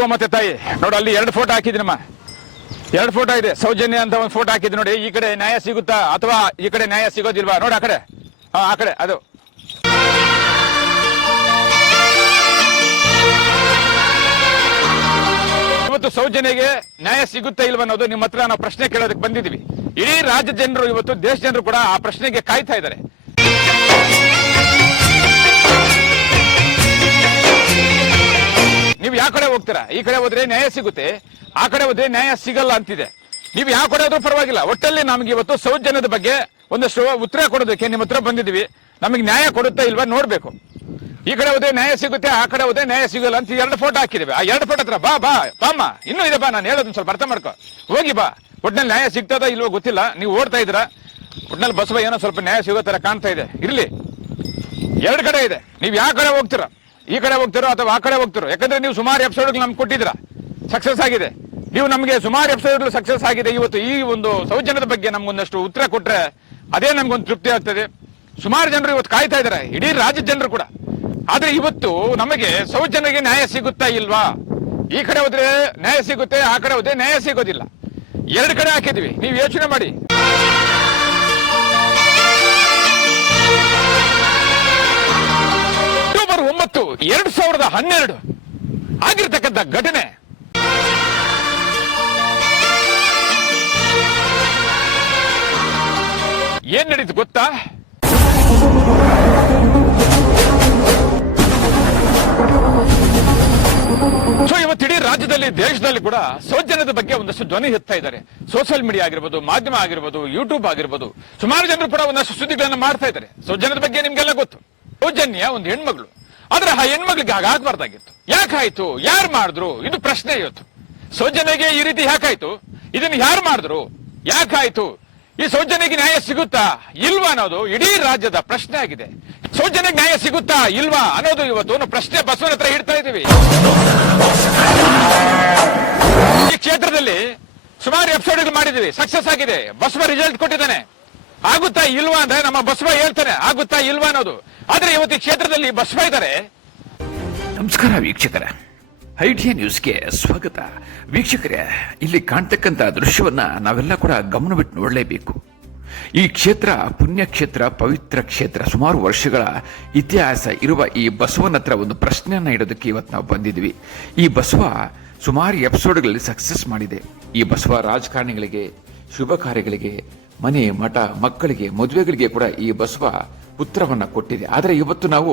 ಗೋಮಾತೆ ತಾಯಿ. ನೋಡು, ಅಲ್ಲಿ ಎರಡು ಫೋಟೋ ಹಾಕಿದ್ದೀನಮ್ಮ ಎರಡು ಫೋಟೋ ಇದೆ, ಸೌಜನ್ಯ ಅಂತ ಒಂದು ಫೋಟೋ ಹಾಕಿದ್ ನೋಡಿ. ಈ ಕಡೆ ನ್ಯಾಯ ಸಿಗುತ್ತಾ ಅಥವಾ ಈ ಕಡೆ ನ್ಯಾಯ ಸಿಗೋದಿಲ್ವಾ? ನೋಡಿ, ಆ ಕಡೆ. ಆ ಕಡೆ, ಅದು. ಇವತ್ತು ಸೌಜನ್ಯಗೆ ನ್ಯಾಯ ಸಿಗುತ್ತಾ ಇಲ್ವಾ ಅನ್ನೋದು ನಿಮ್ಮ ಹತ್ರ ನಾವು ಪ್ರಶ್ನೆ ಕೇಳೋದಕ್ಕೆ ಬಂದಿದ್ದೀವಿ. ಇಡೀ ರಾಜ್ಯ ಜನರು ಇವತ್ತು, ದೇಶ ಜನರು ಕೂಡ ಆ ಪ್ರಶ್ನೆಗೆ ಕಾಯ್ತಾ ಇದ್ದಾರೆ. ನೀವು ಯಾವ ಕಡೆ ಹೋಗ್ತೀರಾ? ಈ ಕಡೆ ಹೋದ್ರೆ ನ್ಯಾಯ ಸಿಗುತ್ತೆ, ಆ ಕಡೆ ಹೋದ್ರೆ ನ್ಯಾಯ ಸಿಗಲ್ಲ ಅಂತಿದೆ. ನೀವು ಯಾವ ಕಡೆ ಹೋದ್ರೂ ಪರವಾಗಿಲ್ಲ. ಒಟ್ಟಲ್ಲಿ ನಮ್ಗೆ ಇವತ್ತು ಸೌಜನ್ಯದ ಬಗ್ಗೆ ಒಂದಷ್ಟು ಉತ್ತರ ಕೊಡೋದಕ್ಕೆ ನಿಮ್ಮ ಹತ್ರ ಬಂದಿದ್ದೀವಿ. ನಮಗೆ ನ್ಯಾಯ ಕೊಡುತ್ತಾ ಇಲ್ವಾ ನೋಡ್ಬೇಕು. ಈ ಕಡೆ ಹೋದ್ರೆ ನ್ಯಾಯ ಸಿಗುತ್ತೆ, ಆ ಕಡೆ ಹೋದ್ರೆ ನ್ಯಾಯ ಸಿಗಲ್ಲ ಅಂತ ಎರಡು ಫೋಟೋ ಹಾಕಿದ್ದೇವೆ. ಆ ಎರಡು ಫೋಟೋ ಹತ್ರ ಬಾ ಬಾ ಬಾಮ್ಮ ಇನ್ನೂ ಇದೆ ಬಾ, ನಾನು ಹೇಳೋದನ್ನ ಸ್ವಲ್ಪ ಅರ್ಥ ಮಾಡ್ಕೊ. ಹೋಗಿ ಬಾ. ಒಟ್ನಲ್ಲಿ ನ್ಯಾಯ ಸಿಗ್ತದ ಇಲ್ವೋ ಗೊತ್ತಿಲ್ಲ. ನೀವು ಓಡ್ತಾ ಇದ್ದೀರಾ? ಒಟ್ನಲ್ಲಿ ಬಸವ ಏನೋ ಸ್ವಲ್ಪ ನ್ಯಾಯ ಸಿಗೋ ಥರ ಕಾಣ್ತಾ ಇದೆ. ಇರ್ಲಿ. ಎರಡು ಕಡೆ ಇದೆ. ನೀವು ಯಾವ ಕಡೆ ಹೋಗ್ತೀರಾ? ಈ ಕಡೆ ಹೋಗ್ತಿರೋ ಅಥವಾ ಆ ಕಡೆ ಹೋಗ್ತಿರೋ? ಯಾಕಂದ್ರೆ ನೀವು ಸುಮಾರು ಎಪಿಸೋಡ್ಗಳು ನಮ್ಗೆ ಕೊಟ್ಟಿದ್ರ ಸಕ್ಸಸ್ ಆಗಿದೆ. ನೀವು ನಮಗೆ ಸುಮಾರು ಎಪಿಸೋಡ್ಗಳು ಸಕ್ಸಸ್ ಆಗಿದೆ. ಇವತ್ತು ಈ ಒಂದು ಸೌಜನ್ಯದ ಬಗ್ಗೆ ನಮ್ಗೊಂದಷ್ಟು ಉತ್ತರ ಕೊಟ್ರೆ ಅದೇ ನಮ್ಗೊಂದು ತೃಪ್ತಿ ಆಗ್ತದೆ. ಸುಮಾರು ಜನರು ಇವತ್ತು ಕಾಯ್ತಾ ಇದ್ದಾರೆ. ಇಡೀ ರಾಜ್ಯದ ಜನರು ಕೂಡ. ಆದ್ರೆ ಇವತ್ತು ನಮಗೆ ಸೌಜನ್ಯಗೆ ನ್ಯಾಯ ಸಿಗುತ್ತಾ ಇಲ್ವಾ? ಈ ಕಡೆ ಹೋದ್ರೆ ನ್ಯಾಯ ಸಿಗುತ್ತೆ, ಆ ಕಡೆ ಹೋದ್ರೆ ನ್ಯಾಯ ಸಿಗೋದಿಲ್ಲ. ಎರಡು ಕಡೆ ಹಾಕಿದ್ವಿ ನೀವು ಯೋಚನೆ ಮಾಡಿ. ಒಂಬತ್ತು, ಎರಡು ಸಾವಿರದ ಹನ್ನೆರಡು ಆಗಿರ್ತಕ್ಕಂಥ ಘಟನೆ. ಏನ್ ನಡೀತು ಗೊತ್ತಾ? ಸೊ ಇವತ್ತು ಇಡೀ ರಾಜ್ಯದಲ್ಲಿ, ದೇಶದಲ್ಲಿ ಕೂಡ ಸೌಜನ್ಯದ ಬಗ್ಗೆ ಒಂದಷ್ಟು ಧ್ವನಿ ಎತ್ತಾ ಇದ್ದಾರೆ. ಸೋಷಿಯಲ್ ಮೀಡಿಯಾ ಆಗಿರ್ಬೋದು, ಮಾಧ್ಯಮ ಆಗಿರ್ಬೋದು ಯೂಟ್ಯೂಬ್ ಆಗಿರ್ಬೋದು, ಸುಮಾರು ಜನರು ಕೂಡ ಒಂದಷ್ಟು ಸುದ್ದಿಗಳನ್ನು ಮಾಡ್ತಾ ಇದ್ದಾರೆ. ಸೌಜನ್ಯದ ಬಗ್ಗೆ ನಿಮ್ಗೆಲ್ಲ ಗೊತ್ತು. ಸೌಜನ್ಯ, ಒಂದು ಹೆಣ್ಮಗಳು. ಆದ್ರೆ ಆ ಹೆಣ್ಮಗಳಿಗೆ ಹಾಗಾಗ್ಬಾರ್ದಾಗಿತ್ತು ಯಾಕಾಯ್ತು ಯಾರು ಮಾಡಿದ್ರು? ಇದು ಪ್ರಶ್ನೆ ಇವತ್ತು. ಸೌಜನ್ಯಗೆ ಈ ರೀತಿ ಯಾಕಾಯ್ತು ಇದನ್ನ ಯಾರು ಮಾಡಿದ್ರು? ಯಾಕಾಯ್ತು ಈ ಸೌಜನ್ಯಗೆ ನ್ಯಾಯ ಸಿಗುತ್ತಾ? ಇಲ್ವಾ ಅನ್ನೋದು ಇಡೀ ರಾಜ್ಯದ ಪ್ರಶ್ನೆ ಆಗಿದೆ. ಸೌಜನ್ಯಗೆ ನ್ಯಾಯ ಸಿಗುತ್ತಾ? ಇಲ್ವಾ ಅನ್ನೋದು ಇವತ್ತು ಪ್ರಶ್ನೆ ಬಸವನ ಹತ್ರ ಇಡ್ತಾ ಇದೀವಿ ಈ ಕ್ಷೇತ್ರದಲ್ಲಿ ಸುಮಾರು ಎಪಿಸೋಡ್ಗಳು ಮಾಡಿದೀವಿ ಸಕ್ಸಸ್ ಆಗಿದೆ. ಬಸವ ರಿಸಲ್ಟ್ ಕೊಟ್ಟಿದ್ದಾನೆ. ಆಗುತ್ತಾ ಇಲ್ವಾ ಅಂದ್ರೆ ನಮ್ಮ ಬಸವ ಹೇಳ್ತಾನೆ, ಆಗುತ್ತಾ ಇಲ್ವಾ ಅನ್ನೋದು. ಆದ್ರೆ ಇವತ್ತು ಕ್ಷೇತ್ರದಲ್ಲಿ ಬಸವ ಇದ್ದಾರೆ ನಮಸ್ಕಾರ ವೀಕ್ಷಕರ. ಐಟಿಎ ನ್ಯೂಸ್ಗೆ ಸ್ವಾಗತ. ವೀಕ್ಷಕರೇ, ಇಲ್ಲಿ ಕಾಣ್ತಕ್ಕಂಥ ದೃಶ್ಯವನ್ನ ನಾವೆಲ್ಲ ಕೂಡ ಗಮನವಿಟ್ಟು ನೋಡಲೇಬೇಕು. ಈ ಕ್ಷೇತ್ರ ಪುಣ್ಯಕ್ಷೇತ್ರ, ಪವಿತ್ರ ಕ್ಷೇತ್ರ, ಸುಮಾರು ವರ್ಷಗಳ ಇತಿಹಾಸ ಇರುವ ಈ ಬಸವನ ಹತ್ರ ಒಂದು ಪ್ರಶ್ನೆಯನ್ನ ಇಡೋದಕ್ಕೆ ಇವತ್ತು ನಾವು ಬಂದಿದ್ವಿ. ಈ ಬಸವ ಸುಮಾರು ಎಪಿಸೋಡ್ಗಳಲ್ಲಿ ಸಕ್ಸಸ್ ಮಾಡಿದೆ. ಈ ಬಸವ ರಾಜಕಾರಣಿಗಳಿಗೆ, ಶುಭ ಕಾರ್ಯಗಳಿಗೆ ಮನೆ, ಮಠ, ಮಕ್ಕಳಿಗೆ, ಮದುವೆಗಳಿಗೆ ಕೂಡ ಈ ಬಸವ ಪುತ್ರವನ್ನ ಕೊಟ್ಟಿದೆ. ಆದರೆ ಇವತ್ತು ನಾವು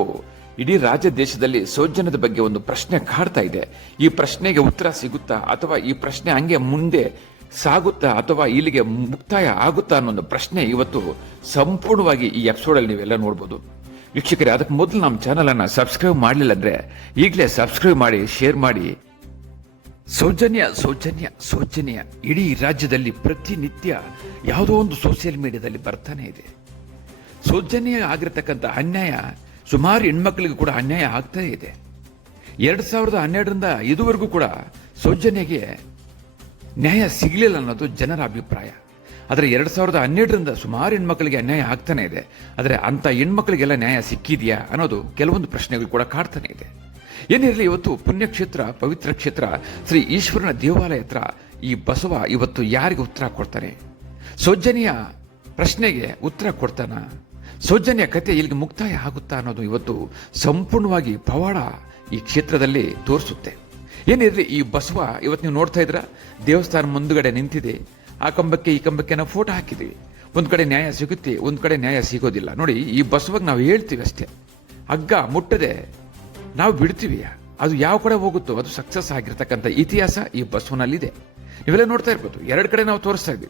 ಇಡೀ ರಾಜ್ಯ ದೇಶದಲ್ಲಿ ಸೌಜನ್ಯದ ಬಗ್ಗೆ ಒಂದು ಪ್ರಶ್ನೆ ಕಾಡ್ತಾ ಇದೆ. ಈ ಪ್ರಶ್ನೆಗೆ ಉತ್ತರ ಸಿಗುತ್ತಾ, ಅಥವಾ ಈ ಪ್ರಶ್ನೆ ಹಂಗೆ ಮುಂದೆ ಸಾಗುತ್ತಾ, ಅಥವಾ ಇಲ್ಲಿಗೆ ಮುಕ್ತಾಯ ಆಗುತ್ತಾ ಅನ್ನೋ ಒಂದು ಪ್ರಶ್ನೆ ಇವತ್ತು ಸಂಪೂರ್ಣವಾಗಿ ಈ ಎಪಿಸೋಡ್ ಅಲ್ಲಿ ನೀವೆಲ್ಲ ನೋಡ್ಬೋದು. ವೀಕ್ಷಕರೇ, ಅದಕ್ಕೆ ಮೊದಲು ನಮ್ಮ ಚಾನಲ್ ಅನ್ನ ಸಬ್ಸ್ಕ್ರೈಬ್ ಮಾಡಲಿಲ್ಲ ಅಂದ್ರೆ ಈಗಲೇ ಸಬ್ಸ್ಕ್ರೈಬ್ ಮಾಡಿ ಶೇರ್ ಮಾಡಿ ಸೌಜನ್ಯ ಸೌಜನ್ಯ ಸೌಜನ್ಯ. ಇಡೀ ರಾಜ್ಯದಲ್ಲಿ ಪ್ರತಿನಿತ್ಯ ಯಾವುದೋ ಒಂದು ಸೋಷಿಯಲ್ ಮೀಡಿಯಾದಲ್ಲಿ ಬರ್ತಾನೆ ಇದೆ. ಸೌಜನ್ಯ ಆಗಿರತಕ್ಕಂಥ ಅನ್ಯಾಯ ಸುಮಾರು ಹೆಣ್ಮಕ್ಳಿಗೆ ಕೂಡ ಅನ್ಯಾಯ ಆಗ್ತಾ ಇದೆ. ಎರಡು ಸಾವಿರದ ಹನ್ನೆರಡರಿಂದ ಇದುವರೆಗೂ ಕೂಡ ಸೌಜನ್ಯಗೆ ನ್ಯಾಯ ಸಿಗಲಿಲ್ಲ ಅನ್ನೋದು ಜನರ ಅಭಿಪ್ರಾಯ. ಆದರೆ ಎರಡು ಸಾವಿರದ ಹನ್ನೆರಡರಿಂದ ಸುಮಾರು ಹೆಣ್ಮಕ್ಳಿಗೆ ಅನ್ಯಾಯ ಆಗ್ತಾನೆ ಇದೆ. ಆದರೆ ಅಂತ ಹೆಣ್ಮಕ್ಳಿಗೆಲ್ಲ ನ್ಯಾಯ ಸಿಕ್ಕಿದೆಯಾ ಅನ್ನೋದು ಕೆಲವೊಂದು ಪ್ರಶ್ನೆಗಳು ಕೂಡ ಕಾಡ್ತಾನೆ ಇದೆ. ಏನಿರಲಿ ಇವತ್ತು ಪುಣ್ಯಕ್ಷೇತ್ರ, ಪವಿತ್ರ ಕ್ಷೇತ್ರ, ಶ್ರೀ ಈಶ್ವರನ ದೇವಾಲಯ ಹತ್ರ ಈ ಬಸವ ಇವತ್ತು ಯಾರಿಗೆ ಉತ್ತರ ಕೊಡ್ತಾನೆ? ಸೌಜನ್ಯ ಪ್ರಶ್ನೆಗೆ ಉತ್ತರ ಕೊಡ್ತಾನ? ಸೌಜನ್ಯ ಕತೆ ಇಲ್ಲಿಗೆ ಮುಕ್ತಾಯ ಆಗುತ್ತಾ ಅನ್ನೋದು ಇವತ್ತು ಸಂಪೂರ್ಣವಾಗಿ ಪವಾಡ ಈ ಕ್ಷೇತ್ರದಲ್ಲಿ ತೋರಿಸುತ್ತೆ. ಏನಿರಲಿ ಈ ಬಸವ ಇವತ್ತು ನೀವು ನೋಡ್ತಾ ಇದ್ರ ದೇವಸ್ಥಾನ ಮುಂದುಗಡೆ ನಿಂತಿದೆ. ಆ ಕಂಬಕ್ಕೆ, ಈ ಕಂಬಕ್ಕೆ ನಾವು ಫೋಟೋ ಹಾಕಿದ್ವಿ ಒಂದು ಕಡೆ ನ್ಯಾಯ ಸಿಗುತ್ತೆ, ಒಂದು ಕಡೆ ನ್ಯಾಯ ಸಿಗೋದಿಲ್ಲ. ನೋಡಿ, ಈ ಬಸವಾಗ ನಾವು ಹೇಳ್ತೀವಿ ಅಷ್ಟೇ. ಹಗ್ಗ ಮುಟ್ಟದೆ ನಾವು ಬಿಡ್ತೀವಿ. ಅದು ಯಾವ ಕಡೆ ಹೋಗುತ್ತೋ ಅದು ಸಕ್ಸಸ್ ಆಗಿರ್ತಕ್ಕಂಥ ಇತಿಹಾಸ ಈ ಬಸವನಲ್ಲಿದೆ ನೀವೆಲ್ಲ ನೋಡ್ತಾ ಇರ್ಬೋದು. ಎರಡು ಕಡೆ ನಾವು ತೋರಿಸ್ತಾ ಇದ್ವಿ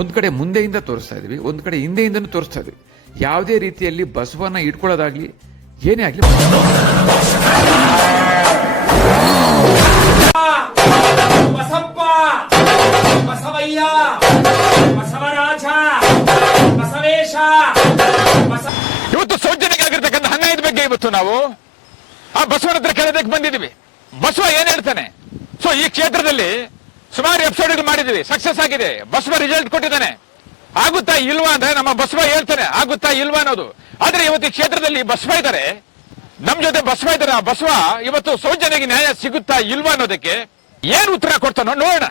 ಒಂದು ಕಡೆ ಮುಂದೆಯಿಂದ ತೋರಿಸ್ತಾ ಇದ್ದೀವಿ. ಒಂದು ಕಡೆ ಹಿಂದೆಯಿಂದನೂ ತೋರಿಸ್ತಾ ಇದ್ದೀವಿ. ಯಾವುದೇ ರೀತಿಯಲ್ಲಿ ಬಸವನ ಇಟ್ಕೊಳ್ಳೋದಾಗ್ಲಿ ಏನೇ ಆಗಲಿ ಬಸಪ್ಪ ಬಸವಯ್ಯ ಬಸವರಾಜ ಬಸವೇಶ ಇವತ್ತು ಸೌಜನ್ಯಕ್ಕೆ ಆಗಿರ್ತಕ್ಕಂಥ ಅನ್ಯಾಯದ ಬಗ್ಗೆ ಇವತ್ತು ನಾವು ಆ ಬಸವನ ಹತ್ರ ಕೇಳೋದಕ್ಕೆ ಬಂದಿದ್ದೀವಿ. ಬಸವ ಏನ್ ಹೇಳ್ತಾನೆ? ಸೊ ಈ ಕ್ಷೇತ್ರದಲ್ಲಿ ಸುಮಾರು ಎಪಿಸೋಡ್ಗಳು ಮಾಡಿದೀವಿ ಸಕ್ಸಸ್ ಆಗಿದೆ. ಬಸವ ರಿಸಲ್ಟ್ ಕೊಟ್ಟಿದ್ದಾನೆ. ಆಗುತ್ತಾ ಇಲ್ವಾ ಅಂದ್ರೆ ನಮ್ಮ ಬಸವ ಹೇಳ್ತಾನೆ, ಆಗುತ್ತಾ ಇಲ್ವಾ ಅನ್ನೋದು. ಆದ್ರೆ ಇವತ್ತು ಈ ಕ್ಷೇತ್ರದಲ್ಲಿ ಬಸವ ಇದ್ದಾರೆ. ನಮ್ ಜೊತೆ ಬಸವ ಇದ್ದಾರೆ. ಆ ಬಸವ ಇವತ್ತು ಸೌಜನ್ಯಗೆ ನ್ಯಾಯ ಸಿಗುತ್ತಾ ಇಲ್ವಾ ಅನ್ನೋದಕ್ಕೆ ಏನ್ ಉತ್ತರ ಕೊಡ್ತಾನೋ ನೋಡೋಣ.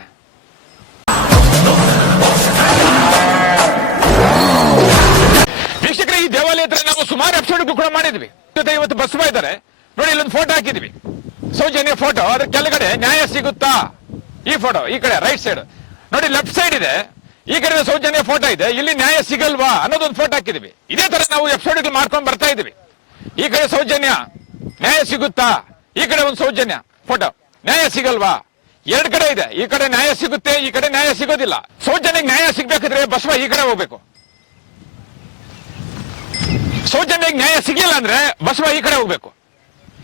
ವೀಕ್ಷಕರೇ, ಈ ದೇವಾಲಯ ಹತ್ರ ನಾವು ಸುಮಾರು ಎಪಿಸೋಡ್ ಕೂಡ ಮಾಡಿದ್ವಿ ಜೊತೆ ಇವತ್ತು ಬಸವ ಇದ್ದಾರೆ. ನೋಡಿ, ಇಲ್ಲೊಂದು ಫೋಟೋ ಹಾಕಿದ್ವಿ. ಸೌಜನ್ಯ ಫೋಟೋ ಅದ್ರ ಕೆಳಗಡೆ ನ್ಯಾಯ ಸಿಗುತ್ತಾ? ಈ ಫೋಟೋ ಈ ಕಡೆ ರೈಟ್ ಸೈಡ್ ನೋಡಿ ಲೆಫ್ಟ್ ಸೈಡ್ ಇದೆ. ಈ ಕಡೆ ಸೌಜನ್ಯ ಫೋಟೋ ಇದೆ. ಇಲ್ಲಿ ನ್ಯಾಯ ಸಿಗಲ್ವಾ ಅನ್ನೋದೊಂದು ಫೋಟೋ ಹಾಕಿದ್ವಿ. ಇದೇ ತರ ನಾವು ಎಪಿಸೋಡ್ ಮಾಡ್ಕೊಂಡು ಬರ್ತಾ ಇದೀವಿ. ಈ ಕಡೆ ಸೌಜನ್ಯ, ನ್ಯಾಯ ಸಿಗುತ್ತಾ? ಈ ಕಡೆ ಒಂದು ಸೌಜನ್ಯ ಫೋಟೋ ನ್ಯಾಯ ಸಿಗಲ್ವಾ? ಎರಡ್ ಕಡೆ ಇದೆ. ಈ ಕಡೆ ನ್ಯಾಯ ಸಿಗುತ್ತೆ, ಈ ಕಡೆ ನ್ಯಾಯ ಸಿಗೋದಿಲ್ಲ. ಸೌಜನ್ಯಕ್ಕೆ ನ್ಯಾಯ ಸಿಗ್ಬೇಕಿದ್ರೆ ಬಸವ ಈ ಕಡೆ ಹೋಗ್ಬೇಕು. ಸೌಜನ್ಯಕ್ಕೆ ನ್ಯಾಯ ಸಿಗಲಿಲ್ಲ ಅಂದ್ರೆ ಬಸವ ಈ ಕಡೆ ಹೋಗ್ಬೇಕು.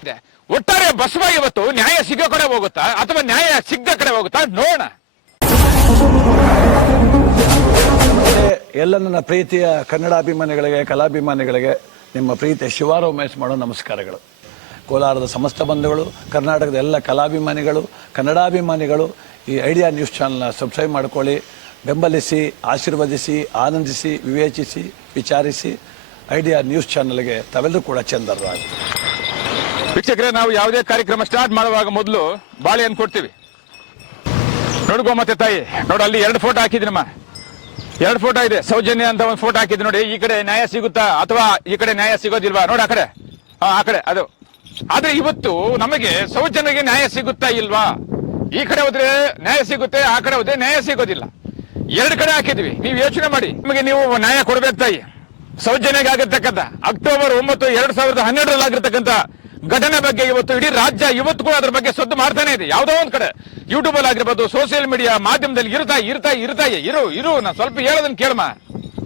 ಇದೆ. ಒಟ್ಟಾರೆ ಬಸವ ಇವತ್ತು ನ್ಯಾಯ ಸಿಗೋ ಕಡೆ ಹೋಗುತ್ತಾ, ಅಥವಾ ನ್ಯಾಯ ಸಿಗದ ಕಡೆ ಹೋಗುತ್ತಾ ನೋಡೋಣ. ಎಲ್ಲ ನನ್ನ ಪ್ರೀತಿಯ ಕನ್ನಡಾಭಿಮಾನಿಗಳಿಗೆ, ಕಲಾಭಿಮಾನಿಗಳಿಗೆ ನಿಮ್ಮ ಪ್ರೀತಿಯ ಶಿವಾರ ಉಮೇಶ್ ಮಾಡೋ ನಮಸ್ಕಾರಗಳು. ಕೋಲಾರದ ಸಮಸ್ತ ಬಂಧುಗಳು, ಕರ್ನಾಟಕದ ಎಲ್ಲ ಕಲಾಭಿಮಾನಿಗಳು, ಕನ್ನಡಾಭಿಮಾನಿಗಳು, ಈ ಐಡಿಯಾ ನ್ಯೂಸ್ ಚಾನಲ್ನ ಸಬ್ಸ್ಕ್ರೈಬ್ ಮಾಡ್ಕೊಳ್ಳಿ. ಬೆಂಬಲಿಸಿ, ಆಶೀರ್ವದಿಸಿ, ಆನಂದಿಸಿ, ವಿವೇಚಿಸಿ, ವಿಚಾರಿಸಿ, ಐಡಿಯಾ ನ್ಯೂಸ್ ಚಾನಲ್ಗೆ ತಾವೆಲ್ಲರೂ ಕೂಡ ಚಂದರಾಗಿ ವೀಕ್ಷಕರೇ ನಾವು ಯಾವುದೇ ಕಾರ್ಯಕ್ರಮ ಸ್ಟಾರ್ಟ್ ಮಾಡುವಾಗ ಮೊದಲು ಬಾಳೆಹಣ್ಣು ಕೊಡ್ತೀವಿ. ನೋಡ್ಕೊ ಮತ್ತೆ ತಾಯಿ, ನೋಡು ಅಲ್ಲಿ ಎರಡು ಫೋಟೋ ಹಾಕಿದ್ನಮ್ಮ ಎರಡು ಫೋಟೋ ಇದೆ, ಸೌಜನ್ಯ ಅಂತ ಒಂದು ಫೋಟೋ ಹಾಕಿದ್ ನೋಡಿ, ಈ ಕಡೆ ನ್ಯಾಯ ಸಿಗುತ್ತಾ ಅಥವಾ ಈ ಕಡೆ ನ್ಯಾಯ ಸಿಗೋದಿಲ್ವಾ? ನೋಡಿ ಆ ಕಡೆ. ಆ ಕಡೆ, ಅದು. ಆದ್ರೆ ಇವತ್ತು ನಮಗೆ ಸೌಜನ್ಯಗೆ ನ್ಯಾಯ ಸಿಗುತ್ತಾ ಇಲ್ವಾ? ಈ ಕಡೆ ಹೋದ್ರೆ ನ್ಯಾಯ ಸಿಗುತ್ತೆ, ಆ ಕಡೆ ಹೋದ್ರೆ ನ್ಯಾಯ ಸಿಗೋದಿಲ್ಲ. ಎರಡು ಕಡೆ ಹಾಕಿದ್ವಿ ನೀವು ಯೋಚನೆ ಮಾಡಿ. ನಿಮಗೆ ನೀವು ನ್ಯಾಯ ಕೊಡ್ಬೇಕು ತಾಯಿ. ಸೌಜನ್ಯಗೆ ಆಗಿರ್ತಕ್ಕಂಥ ಅಕ್ಟೋಬರ್ ಒಂಬತ್ತು, ಎರಡ್ ಸಾವಿರದ ಹನ್ನೆರಡರಲ್ಲಿ ಆಗಿರ್ತಕ್ಕಂಥ ಘಟನೆ ಬಗ್ಗೆ ಇವತ್ತು ಇಡೀ ರಾಜ್ಯ ಇವತ್ತು ಕೂಡ ಅದ್ರ ಬಗ್ಗೆ ಸದ್ದು ಮಾಡ್ತಾನೆ ಇದೆ. ಯಾವುದೋ ಒಂದ್ ಕಡೆ. ಯೂಟ್ಯೂಬ್ ಅಲ್ಲಿ ಆಗಿರ್ಬೋದು ಸೋಷಿಯಲ್ ಮೀಡಿಯಾ ಮಾಧ್ಯಮದಲ್ಲಿ ಇರ್ತಾ ಇರ್ತಾ ಇರ್ತಾ, ಇರು ಇರು ನಾ ಸ್ವಲ್ಪ ಹೇಳೋದನ್ನ ಕೇಳಮ್ಮ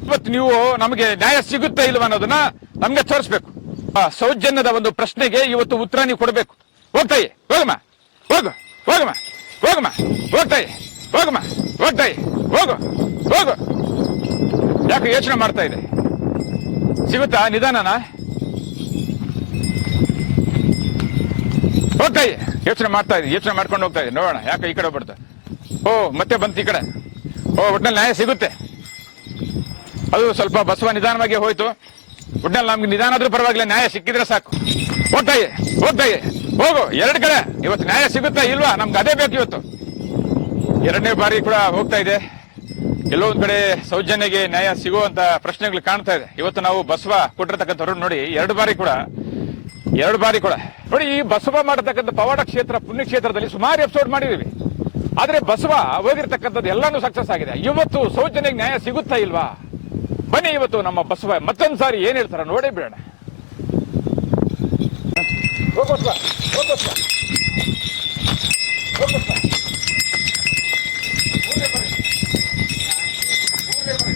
ಇವತ್ತು ನೀವು ನಮಗೆ ನ್ಯಾಯ ಸಿಗುತ್ತೆ ಇಲ್ವ ಅನ್ನೋದನ್ನ ನಮ್ಗೆ ತೋರಿಸ್ಬೇಕು. ಸೌಜನ್ಯದ ಒಂದು ಪ್ರಶ್ನೆಗೆ ಇವತ್ತು ಉತ್ತರ ನೀವು ಕೊಡಬೇಕು. ಹೋಗ್ತಾಯಿ ಹೋಗಮ್ಮ ಹೋಗು. ಹೋಗಮ್ಮ ಹೋಗಮ್ಮ ಹೋಗ್ತಾಯಿ ಹೋಗಮ್ಮ ಹೋಗ್ತಾಯಿ ಹೋಗು. ಹೋಗು. ಯಾಕೆ ಯೋಚನೆ ಮಾಡ್ತಾ ಇದೆ? ಸಿಗುತ್ತಾ ನಿಧಾನನಾ? ಹೋಗ್ತಾ ಇದೆ ಯೋಚನೆ ಮಾಡ್ತಾ ಇದೆ ಯೋಚನೆ ಮಾಡ್ಕೊಂಡು ಹೋಗ್ತಾ ಇದೆ ನೋಡೋಣ, ಯಾಕೆ ಈ ಕಡೆ ಬರ್ತಾ ಓ, ಮತ್ತೆ ಬಂತು ಈ ಕಡೆ. ಓ ಒಟ್ಟಿನಲ್ಲಿ ನ್ಯಾಯ ಸಿಗುತ್ತೆ. ಅದು ಸ್ವಲ್ಪ ಬಸವ ನಿಧಾನವಾಗಿ ಹೋಯ್ತು. ಒಟ್ಟಿನಲ್ಲಿ ನಮ್ಗೆ ನಿಧಾನ ಆದ್ರೂ ಪರವಾಗಿಲ್ಲ, ನ್ಯಾಯ ಸಿಕ್ಕಿದ್ರೆ ಸಾಕು. ಹೋಗ್ತಾ ಇದೆ ಹೋಗ್ತಾ ಇದೆ ಹೋಗು, ಎರಡು ಕಡೆ. ಇವತ್ತು ನ್ಯಾಯ ಸಿಗುತ್ತಾ ಇಲ್ವಾ? ನಮ್ಗೆ ಅದೇ ಬೇಕು ಇವತ್ತು. ಎರಡನೇ ಬಾರಿ ಕೂಡ ಹೋಗ್ತಾ ಇದೆ ಒಂದ್ ಕಡೆ ಸೌಜನ್ಯಗೆ ನ್ಯಾಯ ಸಿಗುವಂತ ಪ್ರಶ್ನೆಗಳು ಕಾಣ್ತಾ ಇದೆ. ಇವತ್ತು ನಾವು ಬಸವ ಕೊಟ್ಟಿರತಕ್ಕಂಥವ್ರು ನೋಡಿ ಎರಡು ಬಾರಿ ಕೂಡ ಎರಡು ಬಾರಿ ಕೂಡ. ನೋಡಿ, ಈ ಬಸವ ಮಾಡತಕ್ಕಂಥ ಪವಾಡ ಕ್ಷೇತ್ರ, ಪುಣ್ಯಕ್ಷೇತ್ರದಲ್ಲಿ ಸುಮಾರು ಎಪಿಸೋಡ್ ಮಾಡಿದೀವಿ. ಆದರೆ ಬಸವ ಹೋಗಿರ್ತಕ್ಕಂಥದ್ದು ಎಲ್ಲಾನು ಸಕ್ಸಸ್ ಆಗಿದೆ. ಇವತ್ತು ಸೌಜನ್ಯಕ್ಕೆ ನ್ಯಾಯ ಸಿಗುತ್ತಾ ಇಲ್ವಾ? ಬನ್ನಿ ಇವತ್ತು ನಮ್ಮ ಬಸವ, ಮತ್ತೊಂದು ಸಾರಿ ಏನ್ ಹೇಳ್ತಾರ ನೋಡೇ ಬಿಡೋಣ. ಹೋಗ್. ಊರೇ ಬರ್ರಿ. ಊರೇ ಬರ್ರಿ.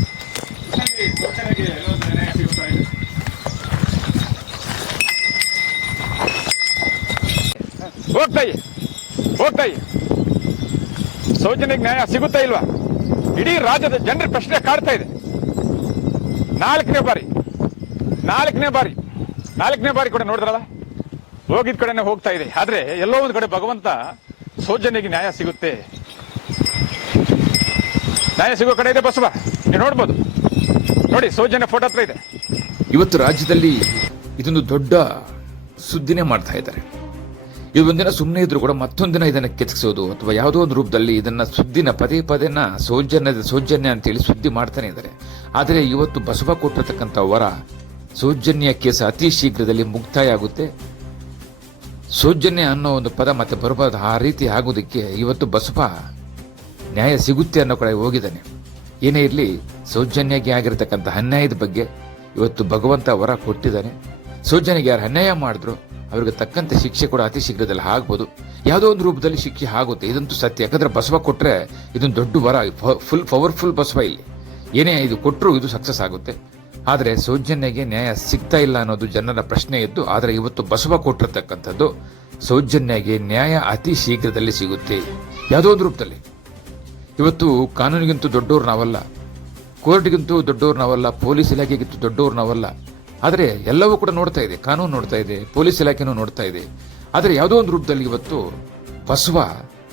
ಇಲ್ಲಿ ಸೌಜನ್ಯಗೆ ಎಲ್ಲೋ ಒಂದು ನ್ಯಾಯ ಸಿಗುತ್ತಾ ಇದೆ. ಹೋಗ್ತಾಯಿ ಹೋಗ್ತಾಯಿ ಸೌಜನ್ಯಕ್ಕೆ ನ್ಯಾಯ ಸಿಗುತ್ತಾ ಇಲ್ವಾ? ಇಡೀ ರಾಜ್ಯದ ಜನರ ಪ್ರಶ್ನೆ ಕಾಡ್ತಾ ಇದೆ. ನಾಲ್ಕನೇ ಬಾರಿ ನಾಲ್ಕನೇ ಬಾರಿ ನಾಲ್ಕನೇ ಬಾರಿ ಕೂಡ ನೋಡಿದ್ರಲ್ಲ? ಹೋಗಿದ ಕಡೆನೆ ಹೋಗ್ತಾ ಇದೆ. ಆದ್ರೆ ಎಲ್ಲೋ ಒಂದು ಕಡೆ ಭಗವಂತ ಸೌಜನ್ಯಗೆ ನ್ಯಾಯ ಸಿಗುತ್ತೆ. ನ್ಯಾಯ ಸಿಗೋ ಕಡೆ ಇದೆ ಬಸವ. ನೀವು ನೋಡ್ಬೋದು. ನೋಡಿ, ಸೌಜನ್ಯ ಫೋಟೋ ಹತ್ರ ಇದೆ. ಇವತ್ತು ರಾಜ್ಯದಲ್ಲಿ ಇದೊಂದು ದೊಡ್ಡ ಸುದ್ದಿನೇ ಮಾಡ್ತಾ ಇದ್ದಾರೆ. ಇದು ದಿನ ಸುಮ್ಮನೆ ಇದ್ರು ಕೂಡ ಮತ್ತೊಂದಿನ ಇದನ್ನ ಕೆತ್ತಿಸೋದು ಅಥವಾ ಯಾವುದೋ ಒಂದು ರೂಪದಲ್ಲಿ ಇದನ್ನ ಸುದ್ದಿನ ಪದೇ ಪದೇನ ಸೌಜನ್ಯದ ಸೌಜನ್ಯ ಅಂತೇಳಿ ಸುದ್ದಿ ಮಾಡ್ತಾನೆ ಇದ್ದಾರೆ. ಆದರೆ ಇವತ್ತು ಬಸವ ಕೊಟ್ಟಿರತಕ್ಕಂಥ ವರ ಸೌಜನ್ಯ ಕೇಸ ಅತಿ ಶೀಘ್ರದಲ್ಲಿ ಮುಕ್ತಾಯ ಆಗುತ್ತೆ ಸೌಜನ್ಯ ಅನ್ನೋ ಒಂದು ಪದ ಮತ್ತೆ ಬರಬಾರ್ದು. ಆ ರೀತಿ ಆಗೋದಕ್ಕೆ ಇವತ್ತು ಬಸವ ನ್ಯಾಯ ಸಿಗುತ್ತೆ ಅನ್ನೋ ಕಡೆ ಹೋಗಿದ್ದಾನೆ. ಏನೇ ಇರಲಿ, ಸೌಜನ್ಯಗೆ ಆಗಿರತಕ್ಕಂಥ ಅನ್ಯಾಯದ ಬಗ್ಗೆ ಇವತ್ತು ಭಗವಂತ ವರ ಕೊಟ್ಟಿದ್ದಾನೆ. ಸೌಜನ್ಯಗೆ ಯಾರು ಅನ್ಯಾಯ ಮಾಡಿದ್ರು ಅವ್ರಿಗೆ ತಕ್ಕಂತೆ ಶಿಕ್ಷೆ ಕೂಡ ಅತಿ ಶೀಘ್ರದಲ್ಲಿ ಆಗ್ಬೋದು. ಯಾವುದೋ ಒಂದು ರೂಪದಲ್ಲಿ ಶಿಕ್ಷೆ ಆಗುತ್ತೆ. ಇದಂತೂ ಸತ್ಯ. ಯಾಕಂದ್ರೆ ಬಸವ ಕೊಟ್ಟರೆ ಇದೊಂದು ದೊಡ್ಡ ವರ ಫುಲ್, ಪವರ್ಫುಲ್ ಬಸವ ಇಲ್ಲಿ. ಏನೇ ಇದು ಕೊಟ್ಟರು ಇದು ಸಕ್ಸಸ್ ಆಗುತ್ತೆ. ಆದರೆ ಸೌಜನ್ಯಗೆ ನ್ಯಾಯ ಸಿಗ್ತಾ ಇಲ್ಲ ಅನ್ನೋದು ಜನರ ಪ್ರಶ್ನೆ ಇದ್ದು ಆದರೆ ಇವತ್ತು ಬಸವ ಕೊಟ್ಟಿರ್ತಕ್ಕಂಥದ್ದು ಸೌಜನ್ಯಗೆ ನ್ಯಾಯ ಅತಿ ಶೀಘ್ರದಲ್ಲಿ ಸಿಗುತ್ತೆ. ಯಾವುದೋ ಒಂದು ರೂಪದಲ್ಲಿ. ಇವತ್ತು ಕಾನೂನಿಗಿಂತೂ ದೊಡ್ಡವ್ರು ನಾವಲ್ಲ. ಕೋರ್ಟ್ಗಿಂತೂ ದೊಡ್ಡವ್ರು ನಾವಲ್ಲ. ಪೊಲೀಸ್ ಇಲಾಖೆಗಿಂತೂ ದೊಡ್ಡವ್ರು ನಾವಲ್ಲ. ಆದರೆ ಎಲ್ಲವೂ ಕೂಡ ನೋಡ್ತಾ ಇದೆ, ಕಾನೂನು ನೋಡ್ತಾ ಇದೆ, ಪೊಲೀಸ್ ಇಲಾಖೆನೂ ನೋಡ್ತಾ ಇದೆ. ಆದರೆ ಯಾವುದೋ ಒಂದು ರೂಪದಲ್ಲಿ ಇವತ್ತು ಬಸವ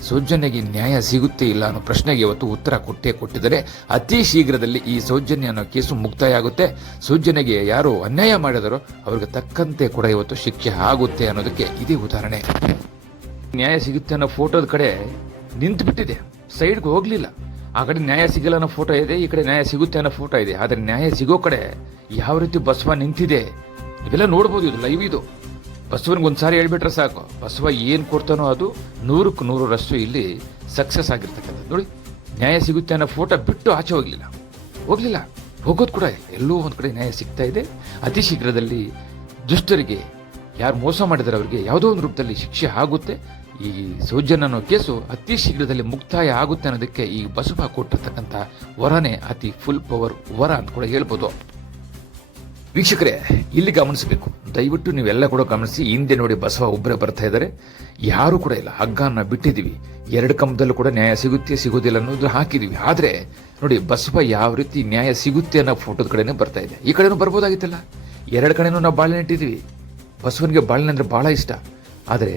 ಸೌಜನ್ಯಗೆ ನ್ಯಾಯ ಸಿಗುತ್ತೆ ಇಲ್ಲ ಅನ್ನೋ ಪ್ರಶ್ನೆಗೆ ಇವತ್ತು ಉತ್ತರ ಕೊಟ್ಟೇ ಕೊಟ್ಟಿದ್ದಾರೆ. ಅತಿ ಶೀಘ್ರದಲ್ಲಿ ಈ ಸೌಜನ್ಯ ಅನ್ನೋ ಕೇಸು ಮುಕ್ತಾಯ ಆಗುತ್ತೆ ಸೌಜನ್ಯಗೆ ಯಾರು ಅನ್ಯಾಯ ಮಾಡಿದರೋ ಅವ್ರಿಗೆ ತಕ್ಕಂತೆ ಕೂಡ ಇವತ್ತು ಶಿಕ್ಷೆ ಆಗುತ್ತೆ ಅನ್ನೋದಕ್ಕೆ ಇದೇ ಉದಾಹರಣೆ. ನ್ಯಾಯ ಸಿಗುತ್ತೆ ಅನ್ನೋ ಫೋಟೋದ ಕಡೆ ನಿಂತು ಬಿಟ್ಟಿದೆ ಸೈಡ್ಗೆ ಹೋಗ್ಲಿಲ್ಲ. ಆ ಕಡೆ ನ್ಯಾಯ ಸಿಗಲ್ಲ ಅನ್ನೋ ಫೋಟೋ ಇದೆ, ಈ ಕಡೆ ನ್ಯಾಯ ಸಿಗುತ್ತೆ ಅನ್ನೋ ಫೋಟೋ ಇದೆ. ಆದರೆ ನ್ಯಾಯ ಸಿಗೋ ಕಡೆ ಯಾವ ರೀತಿ ಬಸವ ನಿಂತಿದೆ ಇವೆಲ್ಲ ನೋಡ್ಬೋದು, ಇದು ಲೈವ್ ಇದು. ಬಸವನಿಗೆ ಒಂದ್ಸಾರಿ ಹೇಳ್ಬಿಟ್ರೆ ಸಾಕು. ಬಸವ ಏನು ಕೊಡ್ತಾನೋ ಅದು ನೂರಕ್ಕೆ ನೂರರಷ್ಟು ಇಲ್ಲಿ ಸಕ್ಸಸ್ ಆಗಿರ್ತಕ್ಕಂಥದ್ದು. ನೋಡಿ, ನ್ಯಾಯ ಸಿಗುತ್ತೆ ಅನ್ನೋ ಫೋಟೋ ಬಿಟ್ಟು ಆಚೆ ಹೋಗಲಿಲ್ಲ. ಹೋಗಲಿಲ್ಲ. ಹೋಗೋದು ಕೂಡ ಎಲ್ಲೋ ಒಂದು ಕಡೆ ನ್ಯಾಯ ಸಿಗ್ತಾ ಇದೆ. ಅತಿ ಶೀಘ್ರದಲ್ಲಿ ದುಷ್ಟರಿಗೆ ಯಾರು ಮೋಸ ಮಾಡಿದರೆ ಅವರಿಗೆ ಯಾವುದೋ ಒಂದು ರೂಪದಲ್ಲಿ ಶಿಕ್ಷೆ ಆಗುತ್ತೆ. ಈ ಸೌಜನ್ಯ ಅನ್ನೋ ಕೇಸು ಅತಿ ಶೀಘ್ರದಲ್ಲಿ ಮುಕ್ತಾಯ ಆಗುತ್ತೆ ಅನ್ನೋದಕ್ಕೆ ಈ ಬಸವ ಕೊಟ್ಟಿರ್ತಕ್ಕಂಥ ವರನೇ ಅತಿ ಫುಲ್ ಪವರ್ ವರ ಅಂತ ಕೂಡ ಹೇಳ್ಬೋದು. ವೀಕ್ಷಕರೇ, ಇಲ್ಲಿ ಗಮನಿಸಬೇಕು. ದಯವಿಟ್ಟು ನೀವೆಲ್ಲ ಕೂಡ ಗಮನಿಸಿ, ಹಿಂದೆ ನೋಡಿ ಬಸವ ಒಬ್ಬರೇ ಬರ್ತಾ ಇದ್ದಾರೆ. ಯಾರು ಕೂಡ ಇಲ್ಲ. ಹಗ್ಗನ ಬಿಟ್ಟಿದ್ದೀವಿ. ಎರಡು ಕಂಬದಲ್ಲೂ ಕೂಡ ನ್ಯಾಯ ಸಿಗುತ್ತೆ, ಸಿಗೋದಿಲ್ಲ ಅನ್ನೋದು ಹಾಕಿದೀವಿ ಆದರೆ, ನೋಡಿ, ಬಸವ ಯಾವ ರೀತಿ ನ್ಯಾಯ ಸಿಗುತ್ತೆ ಅನ್ನೋ ಫೋಟೋದ ಕಡೆನೇ ಬರ್ತಾ ಇದೆ. ಈ ಕಡೆನೂ ಬರ್ಬೋದಾಗಿತ್ತಲ್ಲ? ಎರಡು ಕಡೆನೂ ನಾವು ಬಾಳೆ ನೆಟ್ಟಿದ್ದೀವಿ ಬಸವನಿಗೆ ಬಾಳೆನೆ ಅಂದರೆ ಬಹಳ ಇಷ್ಟ. ಆದರೆ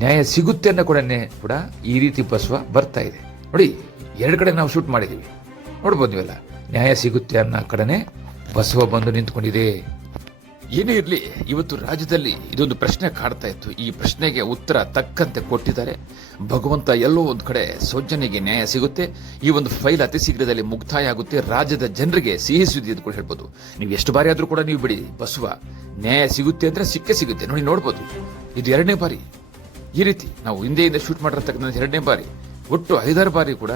ನ್ಯಾಯ ಸಿಗುತ್ತೆ ಅನ್ನೋ ಕೂಡ ಕೂಡ ಈ ರೀತಿ ಬಸವ ಬರ್ತಾ ಇದೆ. ನೋಡಿ, ಎರಡು ಕಡೆ ನಾವು ಶೂಟ್ ಮಾಡಿದೀವಿ. ನೋಡ್ಬೋದು ನೀವೆಲ್ಲ, ನ್ಯಾಯ ಸಿಗುತ್ತೆ ಅನ್ನೋ ಕಡೆನೆ ಬಸವ ಬಂದು ನಿಂತ್ಕೊಂಡಿದೆ. ಏನೇ ಇರಲಿ, ಇವತ್ತು ರಾಜ್ಯದಲ್ಲಿ ಇದೊಂದು ಪ್ರಶ್ನೆ ಕಾಡ್ತಾ ಇತ್ತು. ಈ ಪ್ರಶ್ನೆಗೆ ಉತ್ತರ ತಕ್ಕಂತೆ ಕೊಟ್ಟಿದ್ದಾರೆ. ಭಗವಂತ ಎಲ್ಲೋ ಒಂದು ಕಡೆ ಸೌಜನ್ಯಗೆ ನ್ಯಾಯ ಸಿಗುತ್ತೆ. ಈ ಒಂದು ಫೈಲ್ ಅತಿ ಶೀಘ್ರದಲ್ಲಿ ಮುಕ್ತಾಯ ಆಗುತ್ತೆ. ರಾಜ್ಯದ ಜನರಿಗೆ ಸಿಹಿ ಸುದ್ದಿ ಅಂತ ಕೂಡ ಹೇಳ್ಬೋದು. ನೀವು ಎಷ್ಟು ಬಾರಿ ಆದರೂ ಕೂಡ ನೀವು ಬಿಡಿ, ಬಸವ ನ್ಯಾಯ ಸಿಗುತ್ತೆ ಅಂದ್ರೆ ಸಿಕ್ಕೇ ಸಿಗುತ್ತೆ. ನೋಡಿ, ನೋಡ್ಬೋದು. ಇದು ಎರಡನೇ ಬಾರಿ. ಈ ರೀತಿ ನಾವು ಹಿಂದೆಯಿಂದ ಶೂಟ್ ಮಾಡಿರ್ತಕ್ಕಂಥ ಎರಡನೇ ಬಾರಿ, ಒಟ್ಟು ಐದಾರು ಬಾರಿ ಕೂಡ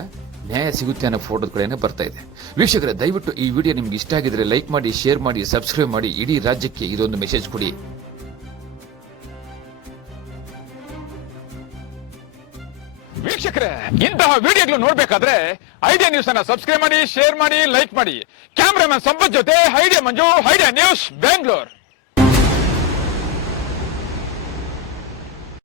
ನ್ಯಾಯ ಸಿಗುತ್ತೆ ಅನ್ನೋ ಫೋಟೋದ ಕಡೆನೇ ಬರ್ತಾ ಇದೆ. ವೀಕ್ಷಕರೇ, ದಯವಿಟ್ಟು ಈ ವಿಡಿಯೋ ನಿಮ್ಗೆ ಇಷ್ಟ ಆಗಿದ್ರೆ ಲೈಕ್ ಮಾಡಿ, ಶೇರ್ ಮಾಡಿ, ಸಬ್ಸ್ಕ್ರೈಬ್ ಮಾಡಿ, ಇಡೀ ರಾಜ್ಯಕ್ಕೆ ಇದೊಂದು ಮೆಸೇಜ್ ಕೊಡಿ. ವೀಕ್ಷಕರೇ, ಇಂತಹ ವಿಡಿಯೋಗಳು ನೋಡ್ಬೇಕಾದ್ರೆ ಐಡಿಯಾ ನ್ಯೂಸ್ ಅನ್ನ ಸಬ್ಸ್ಕ್ರೈಬ್ ಮಾಡಿ, ಶೇರ್ ಮಾಡಿ, ಲೈಕ್ ಮಾಡಿ. ಕ್ಯಾಮ್ರಾಮನ್ ಸಂಪತ್ ಜೊತೆ, idea Manju, idea news, Bengaluru.